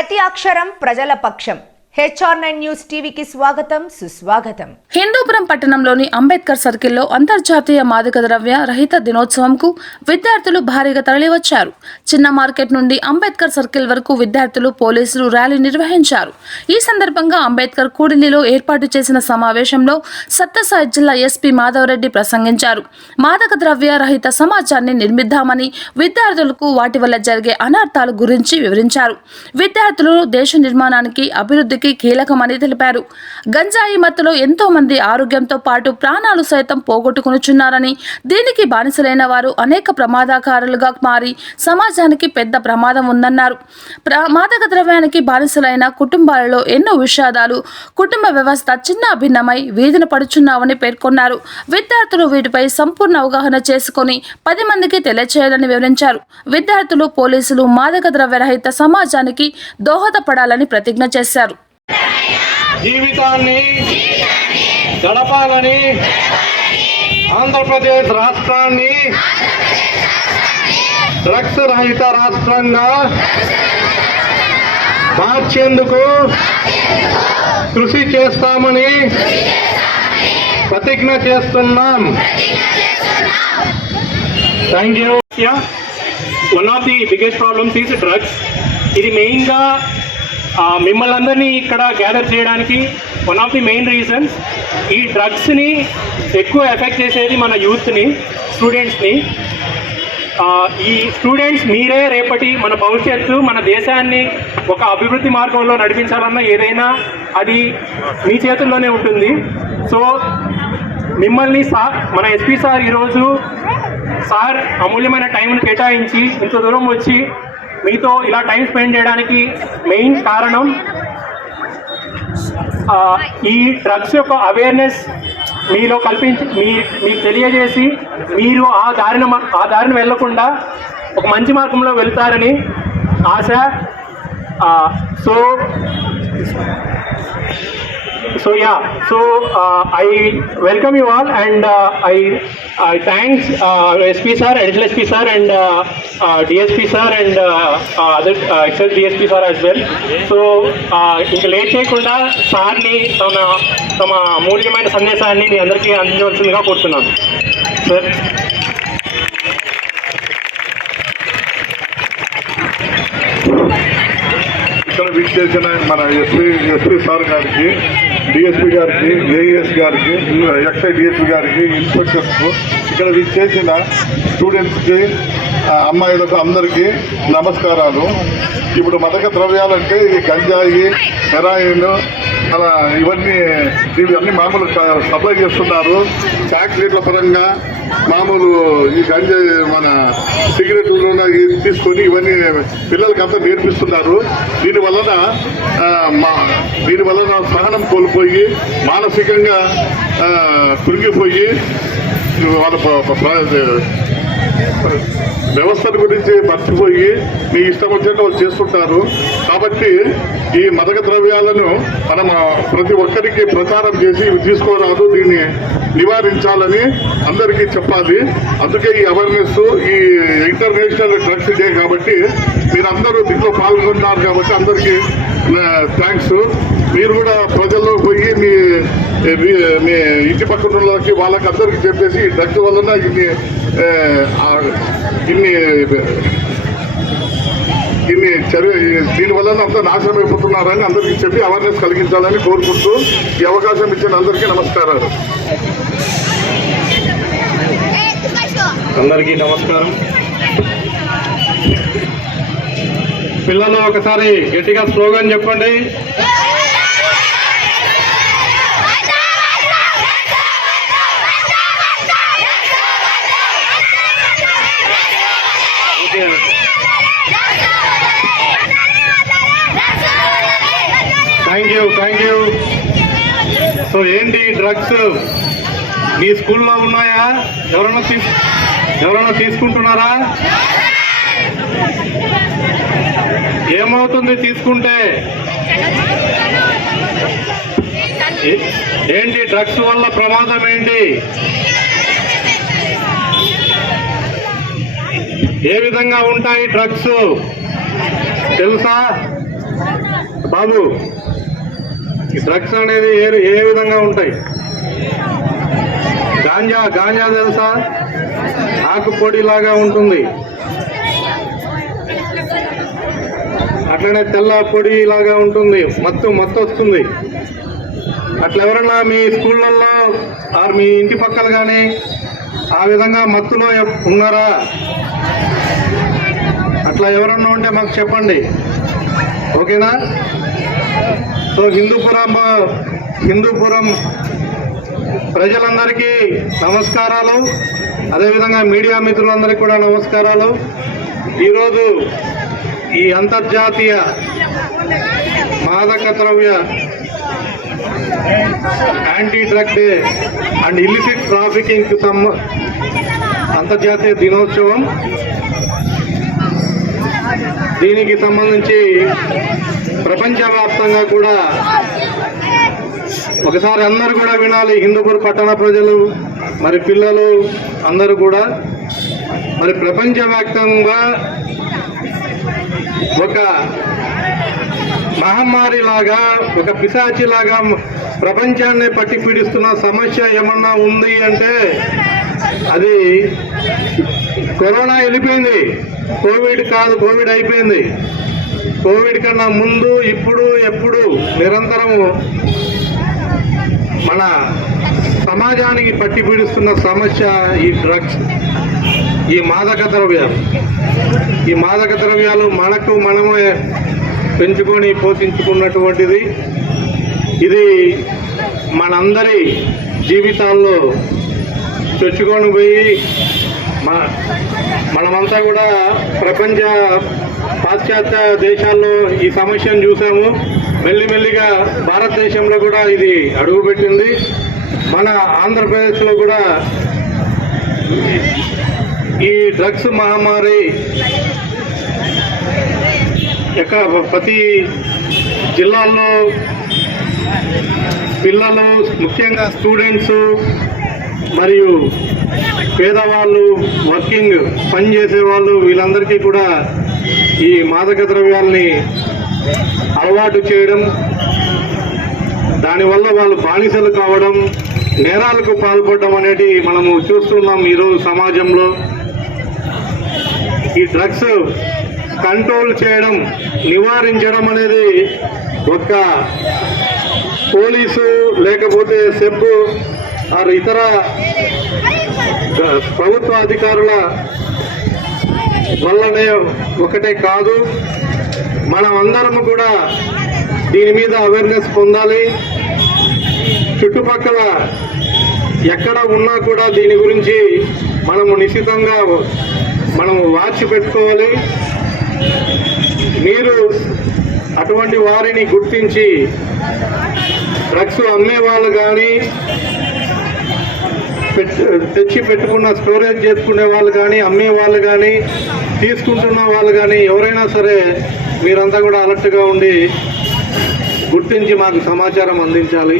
ప్రతి అక్షరం ప్రజల పక్షం. HR9 న్యూస్ టీవీకి స్వాగతం సుస్వాగతం. హిందూపురం పట్టణంలోని అంబేద్కర్ సర్కిల్లో అంతర్జాతీయ మాదక ద్రవ్య రహిత దినోత్సవంకు విద్యార్థులు భారీగా తరలివచ్చారు. చిన్న మార్కెట్ నుండి అంబేద్కర్ సర్కిల్ వరకు విద్యార్థులు, పోలీసులు ర్యాలీ నిర్వహించారు. ఈ సందర్భంగా అంబేద్కర్ కూడిలిలో ఏర్పాటు చేసిన సమావేశంలో సత్యసాయి జిల్లా ఎస్పీ మాధవరెడ్డి ప్రసంగించారు. మాదక ద్రవ్య రహిత సమాజాన్ని నిర్మిద్దామని, విద్యార్థులకు వాటి వల్ల జరిగే అనర్థాల గురించి వివరించారు. విద్యార్థులు దేశ నిర్మాణానికి, అభివృద్ధికి కీలకమని తెలిపారు. గంజాయి మత్తులో ఎంతో మంది ఆరోగ్యంతో పాటు ప్రాణాలు సైతం పోగొట్టుకునిచున్నారని, దీనికి బానిసలైన వారు అనేక ప్రమాదకారులుగా మారి సమాజానికి పెద్ద ప్రమాదం ఉందన్నారు. మాదక ద్రవ్యానికి బానిసలైన కుటుంబాలలో ఎన్నో విషాదాలు, కుటుంబ వ్యవస్థ చిన్న భిన్నమై వీధిన పడుచున్నామని పేర్కొన్నారు. విద్యార్థులు వీటిపై సంపూర్ణ అవగాహన చేసుకుని 10 మందికి తెలియచేయాలని వివరించారు. విద్యార్థులు, పోలీసులు మాదక ద్రవ్య రహిత సమాజానికి దోహదపడాలని ప్రతిజ్ఞ చేశారు. జీవితాన్ని గడపాలని ఆంధ్రప్రదేశ్ రాష్ట్రాన్ని డ్రగ్స్ రహిత రాష్ట్రంగా మార్చేందుకు కృషి చేస్తామని ప్రతిజ్ఞ చేస్తున్నాం. Thank you. One of the biggest problems is drugs. ఇది మెయిన్గా మిమ్మల్ని అందరినీ ఇక్కడ గ్యాదర్ చేయడానికి one of the main reasons. ఈ డ్రగ్స్ని ఎక్కువ ఎఫెక్ట్ చేసేది మన యూత్ని, స్టూడెంట్స్ని. ఈ స్టూడెంట్స్ మీరే రేపటి మన భవిష్యత్తు, మన దేశాన్ని ఒక అభివృద్ధి మార్గంలో నడిపించాలన్నా ఏదైనా అది మీ చేతుల్లోనే ఉంటుంది. సో మిమ్మల్ని మన ఎస్పీ సార్ ఈరోజు అమూల్యమైన టైంను కేటాయించి ఇంత దూరం వచ్చి మీతో ఇలా టైం స్పెండ్ చేయడానికి మెయిన్ కారణం ఈ డ్రగ్స్ యొక్క అవేర్నెస్ మీలో కల్పించి మీకు తెలియజేసి మీరు ఆ దారిని వెళ్లకుండా ఒక మంచి మార్గంలో వెళ్తారని ఆశ. I welcome you all, and I thanks SP sir, additional SP sir, and DSP sir, and other excel DSP sir as well. So ఇంకా లేట్ చేయకుండా సార్ని తమ అమూల్యమైన సందేశాన్ని మీ అందరికీ అందించవలసిందిగా కోరుతున్నాను సార్. ఇక్కడ విచ్చేసిన మన ఎస్పీ సార్ గారికి, డిఎస్పీ గారికి, ఏఎస్ గారికి, ఎక్సైజ్ డిఎస్పీ గారికి, ఇన్స్పెక్టర్స్కు, ఇక్కడ విచ్చేసిన స్టూడెంట్స్కి, అమ్మాయిలకు అందరికీ నమస్కారాలు. ఇప్పుడు మాదక ద్రవ్యాలంటే ఈ గంజాయి, హెరాయిన్, అలా ఇవన్నీ మామూలు సప్లై చేస్తున్నారు. చాక్లెట్ల పరంగా మామూలు ఈ గంజాయి మన సిగరెట్లు తీసుకొని ఇవన్నీ పిల్లలకి అంతా నేర్పిస్తున్నారు. దీనివలన సహనం కోల్పోయి మానసికంగా కృంగిపోయి వాళ్ళ వ్యవస్థల గురించి మర్చిపోయి మీ ఇష్టం వచ్చినట్టు వాళ్ళు చేస్తుంటారు. కాబట్టి ఈ మాదక ద్రవ్యాలను మనం ప్రతి ఒక్కరికి ప్రచారం చేసి ఇవి తీసుకోరాదు, దీన్ని నివారించాలని అందరికీ చెప్పాలి. అందుకే ఈ అవేర్నెస్, ఈ ఇంటర్నేషనల్ డ్రగ్స్ డే కాబట్టి మీరందరూ దీంట్లో పాల్గొన్నారు కాబట్టి అందరికీ థ్యాంక్స్. మీరు కూడా ప్రజల్లో పోయి మీ ఇంటి పక్కన వాళ్ళకి అందరికీ చెప్పేసి ఈ డ్రగ్స్ వలన దీని వల్ల అంతా నాశనం అయిపోతున్నారని అందరికీ చెప్పి అవేర్నెస్ కలిగించాలని కోరుకుంటూ ఈ అవకాశం ఇచ్చిన అందరికీ నమస్కారాలు. అందరికీ నమస్కారం. పిల్లలు ఒకసారి గట్టిగా స్లోగన్ చెప్పండి. Thank you. సో ఏంటి డ్రగ్స్ మీ స్కూల్లో ఉన్నాయా? ఎవరైనా తీసుకుంటున్నారా? ఏమవుతుంది తీసుకుంటే? ఏంటి డ్రగ్స్ వల్ల ప్రమాదం ఏంటి? ఏ విధంగా ఉంటాయి డ్రగ్స్ తెలుసా? బాబు, ఈ డ్రగ్స్ అనేది ఏ విధంగా ఉంటాయి? గాంజా తెలుసా? ఆకు పొడిలాగా ఉంటుంది. అట్లనే తెల్ల పొడి లాగా ఉంటుంది, మత్తు వస్తుంది. అట్లా ఎవరన్నా మీ స్కూళ్ళల్లో ఆర్ మీ ఇంటి పక్కల కానీ ఆ విధంగా మత్తులో ఉన్నారా? అట్లా ఎవరన్నా ఉంటే మాకు చెప్పండి, ఓకేనా? సో హిందూపురం ప్రజలందరికీ నమస్కారాలు, అదేవిధంగా మీడియా మిత్రులందరికీ కూడా నమస్కారాలు. ఈరోజు ఈ అంతర్జాతీయ మాదక ద్రవ్య anti drug day and illicit trafficking అంతర్జాతీయ దినోత్సవం. దీనికి సంబంధించి ప్రపంచవ్యాప్తంగా కూడా ఒకసారి అందరూ కూడా వినాలి, హిందూపూర్ పట్టణ ప్రజలు మరి పిల్లలు అందరూ కూడా. మరి ప్రపంచవ్యాప్తంగా ఒక మహమ్మారి లాగా, ఒక పిశాచి లాగా ప్రపంచాన్ని పట్టి పీడిస్తున్న సమస్య ఏమన్నా ఉంది అంటే అది కరోనా వెళ్ళిపోయింది. కోవిడ్ కాదు, కోవిడ్ అయిపోయింది. కోవిడ్ కన్నా ముందు, ఇప్పుడు, ఎప్పుడు నిరంతరము మన సమాజానికి పట్టి పీడిస్తున్న సమస్య ఈ డ్రగ్స్, ఈ మాదక ద్రవ్యాలు. ఈ మాదక ద్రవ్యాలు మనమే పెంచుకొని పోషించుకున్నటువంటిది. ఇది మనందరి జీవితాల్లో చొచ్చుకొని పోయి మనమంతా కూడా పాశ్చాత్య దేశాల్లో ఈ సమస్యను చూసాము. మెల్లిమెల్లిగా భారతదేశంలో కూడా ఇది అడుగుపెట్టింది. మన ఆంధ్రప్రదేశ్లో కూడా ఈ డ్రగ్స్ మహమ్మారి ప్రతి జిల్లాల్లో పిల్లలు, ముఖ్యంగా స్టూడెంట్స్ మరియు పేదవాళ్ళు, వర్కింగ్ పని చేసేవాళ్ళు, వీళ్ళందరికీ కూడా ఈ మాదక ద్రవ్యాల్ని అలవాటు చేయడం, దానివల్ల వాళ్ళు బానిసలు కావడం, నేరాలకు పాల్పడడం అనేది మనము చూస్తున్నాం ఈరోజు సమాజంలో. ఈ డ్రగ్స్ కంట్రోల్ చేయడం, నివారించడం అనేది ఒక్క పోలీసు లేకపోతే సెబ్ ఆర్ ఇతర ప్రభుత్వ అధికారుల వల్లనే ఒకటే కాదు, మనం అందరము కూడా దీని మీద అవేర్నెస్ పొందాలి. చుట్టుపక్కల ఎక్కడ ఉన్నా కూడా దీని గురించి మనము నిశ్చితంగా వాచ్ పెట్టుకోవాలి. మీరు అటువంటి వారిని గుర్తించి డ్రగ్స్ అమ్మే వాళ్ళు కానీ, తెచ్చి పెట్టుకున్న స్టోరేజ్ చేసుకునే వాళ్ళు కానీ, అమ్మే వాళ్ళు కానీ, తీసుకుంటున్న వాళ్ళు కానీ ఎవరైనా సరే మీరంతా కూడా అలర్ట్గా ఉండి గుర్తించి మాకు సమాచారం అందించాలి.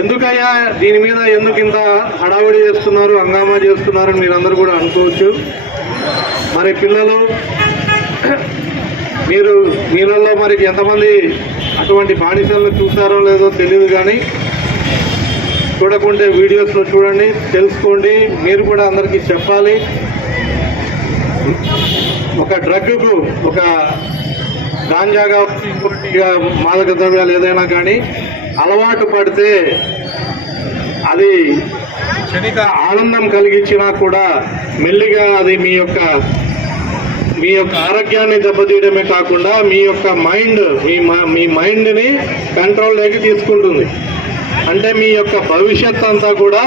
ఎందుకయ్యా దీని మీద ఎందుకు ఇంత హడావిడి చేస్తున్నారు, హంగామా చేస్తున్నారని మీరందరూ కూడా అనుకోవచ్చు. మరి పిల్లలు, మీరల్లో మరి ఎంతమంది అటువంటి బానిసలను చూస్తారో లేదో తెలియదు, కానీ చూడకుంటే వీడియోస్లో చూడండి, తెలుసుకోండి. మీరు కూడా అందరికీ చెప్పాలి. ఒక డ్రగ్కు, ఒక గాంజాగా మాదక ద్రవ్యాలు ఏదైనా కానీ అలవాటు పడితే అది క్షణిక ఆనందం కలిగించినా కూడా మెల్లిగా అది మీ యొక్క ఆరోగ్యాన్ని దెబ్బతీయడమే కాకుండా మీ యొక్క మీ మైండ్ని కంట్రోల్లోకి తీసుకుంటుంది. అంటే మీ యొక్క భవిష్యత్ అంతా కూడా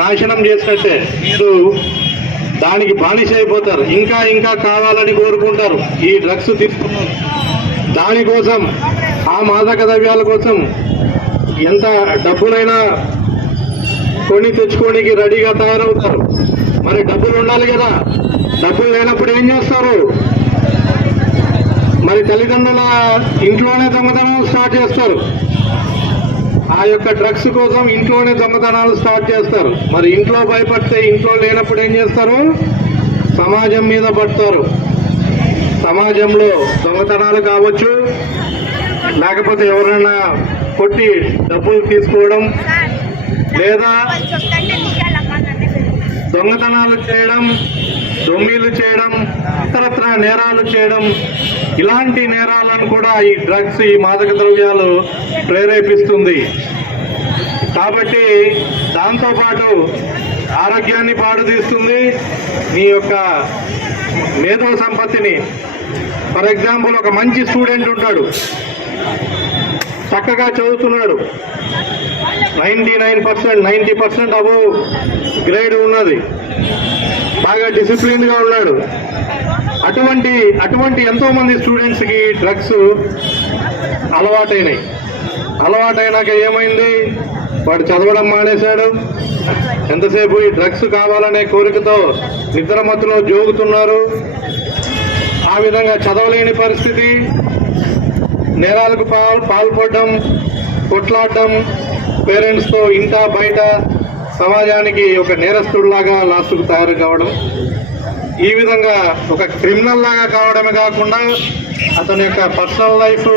నాశనం చేసినట్టే. మీరు దానికి బానిస అయిపోతారు. ఇంకా కావాలని కోరుకుంటారు. ఈ డ్రగ్స్ తీసుకున్నారు దానికోసం, ఆ మాదక ద్రవ్యాల కోసం ఎంత డబ్బులైనా కొని తెచ్చుకోనికి రెడీగా తయారవుతారు. మరి డబ్బులు ఉండాలి కదా, డబ్బులు లేనప్పుడు ఏం చేస్తారు? మరి తల్లిదండ్రుల ఇంట్లోనే దొంగతనం స్టార్ట్ చేస్తారు. ఆ యొక్క డ్రగ్స్ కోసం ఇంట్లోనే దొంగతనాలు స్టార్ట్ చేస్తారు. మరి ఇంట్లో భయపడితే, ఇంట్లో లేనప్పుడు ఏం చేస్తారు? సమాజం మీద పడతారు. సమాజంలో దొంగతనాలు కావచ్చు, లేకపోతే ఎవరైనా కొట్టి డబ్బులు తీసుకోవడం, లేదా దొంగతనాలు చేయడం, దొంగీలు చేయడం, ఇతరత్ర నేరాలు చేయడం, ఇలాంటి నేరాలను కూడా ఈ డ్రగ్స్, ఈ మాదక ద్రవ్యాలు ప్రేరేపిస్తుంది. కాబట్టి దాంతోపాటు ఆరోగ్యాన్ని పాడు తీస్తుంది, మీ యొక్క మేధో సంపత్తిని. ఫర్ ఎగ్జాంపుల్, ఒక మంచి స్టూడెంట్ ఉంటాడు, చక్కగా చదువుతున్నాడు, 99%, 90% అబోవ్ గ్రేడ్ ఉన్నది, బాగా డిసిప్లిన్గా ఉన్నాడు. అటువంటి ఎంతోమంది స్టూడెంట్స్కి డ్రగ్స్ అలవాటైనాక ఏమైంది, వాడు చదవడం మానేశాడు. ఎంతసేపు ఈ డ్రగ్స్ కావాలనే కోరికతో నిద్రమత్తులో జోగుతున్నారు. ఆ విధంగా చదవలేని పరిస్థితి, నేరాలకు పాల్పడడం, కొట్లాడడం, పేరెంట్స్తో ఇంట బయట సమాజానికి ఒక నేరస్తుడిలాగా లాస్ట్కు తయారు కావడం, ఈ విధంగా ఒక క్రిమినల్ లాగా కావడమే కాకుండా అతని యొక్క పర్సనల్ లైఫ్